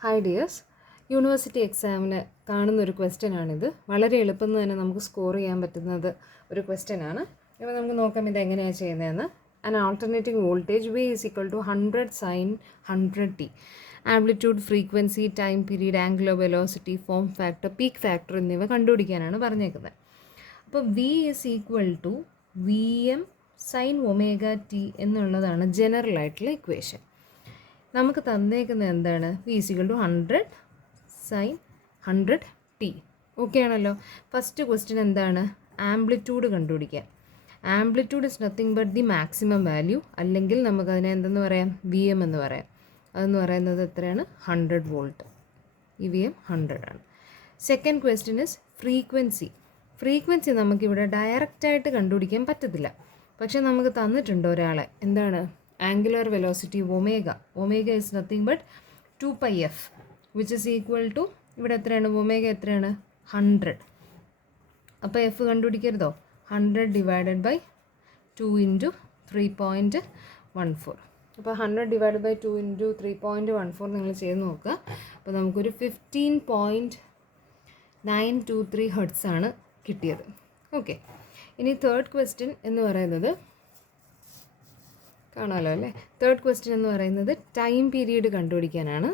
Hi dears, university എക്സാമിന് കാണുന്നൊരു ക്വസ്റ്റ്യനാണിത്. വളരെ എളുപ്പം തന്നെ നമുക്ക് സ്കോർ ചെയ്യാൻ പറ്റുന്നത് ഒരു ക്വസ്റ്റ്യനാണ്. അപ്പോൾ നമുക്ക് നോക്കാം ഇത് എങ്ങനെയാണ് ചെയ്യുന്നതെന്ന്. An alternating voltage V is equal to 100 sin 100t. Amplitude, frequency, time period, angular velocity, form factor, peak factor എന്നിവ കണ്ടുപിടിക്കാനാണ് പറഞ്ഞേക്കുന്നത്. അപ്പോൾ V is equal to Vm sin omega t എന്നുള്ളതാണ് ജനറൽ ആയിട്ടുള്ള ഇക്വേഷൻ. നമുക്ക് തന്നേക്കുന്നത് എന്താണ്? V is equal to 100 sin 100t. Okay ആണല്ലോ. First question എന്താണ്? Amplitude കണ്ടുപിടിക്കാൻ. Amplitude is nothing but the maximum value, അല്ലെങ്കിൽ നമുക്കതിനെ എന്തെന്ന് പറയാം? Vm എന്ന് പറയാം. അതെന്ന് പറയുന്നത് എത്രയാണ്? 100 വോൾട്ട്. ഈ Vm 100 ആണ്. Second question is frequency. Frequency നമുക്കിവിടെ ഡയറക്റ്റായിട്ട് കണ്ടുപിടിക്കാൻ പറ്റത്തില്ല. പക്ഷെ നമുക്ക് തന്നിട്ടുണ്ട് ഒരാളെ. എന്താണ്? Angular velocity omega. Omega is nothing but 2πf which is equal to, ഇവിടെ എത്രയാണ്? ഒമേഗ എത്രയാണ്? 100. അപ്പോൾ എഫ് കണ്ടുപിടിക്കരുതോ? 100 ഡിവൈഡഡ് ബൈ 2 ഇൻറ്റു 3.14. അപ്പോൾ 100 ഡിവൈഡ് ബൈ 2 ഇൻറ്റു 3.14 നിങ്ങൾ ചെയ്ത് നോക്കുക. അപ്പോൾ നമുക്കൊരു 15.923 ഹെർട്സ് ആണ് കിട്ടിയത്. ഓക്കെ, ഇനി തേർഡ് ക്വസ്റ്റ്യൻ എന്ന് പറയുന്നത് കാണാമല്ലോ അല്ലേ? തേർഡ് ക്വസ്റ്റ്യൻ എന്ന് പറയുന്നത് ടൈം പീരീഡ് കണ്ടുപിടിക്കാനാണ്.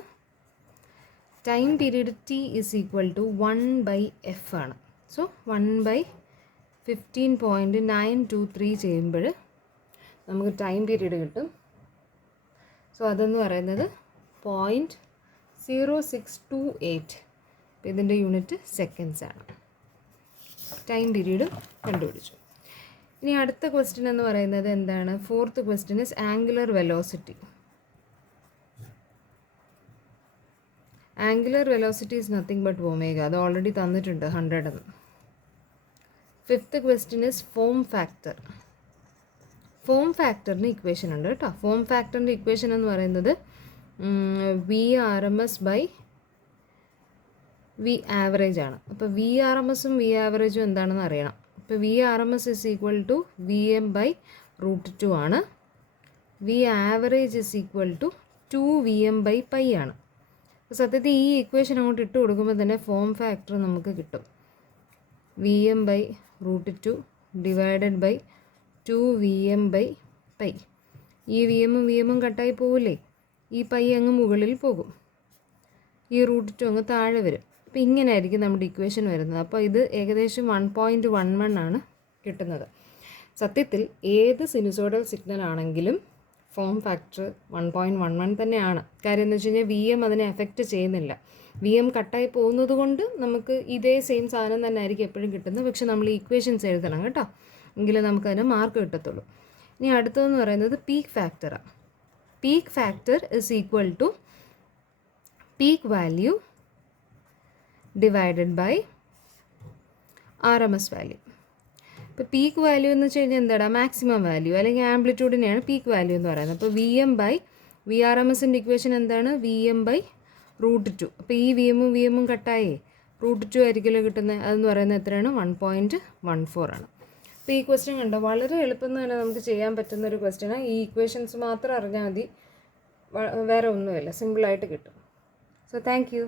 Time period T is equal to 1/f ആണ്. സോ 1/15.923 ചെയ്യുമ്പോൾ നമുക്ക് ടൈം പീരീഡ് കിട്ടും. സോ അതെന്ന് പറയുന്നത് 0.0628. ഇതിൻ്റെ യൂണിറ്റ് സെക്കൻഡ്സ് ആണ്. ടൈം പീരീഡ് കണ്ടുപിടിച്ചു. ഇനി അടുത്ത ക്വസ്റ്റ്യൻ എന്ന് പറയുന്നത് എന്താണ്? Fourth question is angular velocity. Angular velocity is nothing but omega. അത് ഓൾറെഡി തന്നിട്ടുണ്ട് 100 എന്ന്. Fifth question is form factor. Form ഫാക്ടറിന് ഇക്വേഷൻ ഉണ്ട് കേട്ടോ. ഫോം ഫാക്ടറിൻ്റെ ഇക്വേഷൻ എന്ന് പറയുന്നത് VRMS ബൈ V ആവറേജ് ആണ്. അപ്പോൾ VRMSും V ആവറേജും എന്താണെന്ന് അറിയണം. ഇപ്പോൾ VRMS is equal to Vm by √2 ആണ്. V average is equal to 2Vm by pi ആണ്. അപ്പോൾ സത്യത്തിൽ ഈ ഇക്വേഷൻ അങ്ങോട്ട് ഇട്ട് കൊടുക്കുമ്പോൾ തന്നെ ഫോം ഫാക്ടർ നമുക്ക് കിട്ടും. Vm by √2 divided by 2Vm by pi. ഈ Vm കട്ടായി പോകില്ലേ? ഈ പൈ അങ്ങ് മുകളിൽ പോകും, ഈ √2 അങ്ങ് താഴെ വരും. അപ്പോൾ ഇങ്ങനെ ആയിരിക്കും നമ്മുടെ ഇക്വേഷൻ വരുന്നത്. അപ്പോൾ ഇത് ഏകദേശം 1.11 ആണ് കിട്ടുന്നത്. സത്യത്തിൽ ഏത് സിനുസോയ്ഡൽ സിഗ്നൽ ആണെങ്കിലും ഫോം ഫാക്ടർ 1.11 തന്നെയാണ്. കാര്യം എന്ന് വെച്ച് കഴിഞ്ഞാൽ Vm അതിനെ എഫക്റ്റ് ചെയ്യുന്നില്ല. Vm കട്ടായി പോകുന്നത് കൊണ്ട് നമുക്ക് ഇതേ സെയിം സാധനം തന്നെ ആയിരിക്കും എപ്പോഴും കിട്ടുന്നത്. പക്ഷെ നമ്മൾ ഇക്വേഷൻസ് എഴുതണം കേട്ടോ, എങ്കിലേ നമുക്കതിന് മാർക്ക് കിട്ടത്തുള്ളൂ. ഇനി അടുത്തതെന്ന് പറയുന്നത് പീക്ക് ഫാക്ടറാണ്. Peak factor is equal to peak value divided by RMS value. ഇപ്പോൾ പീക്ക് വാല്യൂ എന്ന് വെച്ച് കഴിഞ്ഞാൽ എന്താണ്? മാക്സിമം വാല്യൂ അല്ലെങ്കിൽ ആംപ്ലിറ്റ്യൂഡിനെയാണ് പീക്ക് വാല്യൂ എന്ന് പറയുന്നത്. അപ്പോൾ Vm ബൈ VRMSൻ്റെ ഇക്വേഷൻ എന്താണ്? Vm by √2. അപ്പോൾ ഈ Vm കട്ടായേ √2 ആയിരിക്കുമല്ലോ കിട്ടുന്നത്. അതെന്ന് പറയുന്നത് എത്രയാണ്? 1.14 ആണ്. അപ്പോൾ ഈ ക്വസ്റ്റ്യൻ കണ്ടോ, വളരെ എളുപ്പം തന്നെ നമുക്ക് ചെയ്യാൻ പറ്റുന്ന ഒരു ക്വസ്റ്റ്യനാണ്. ഈ ഇക്വേഷൻസ് മാത്രം അറിഞ്ഞാൽ മതി, വേറെ ഒന്നുമില്ല, സിമ്പിളായിട്ട് കിട്ടും. So thank you.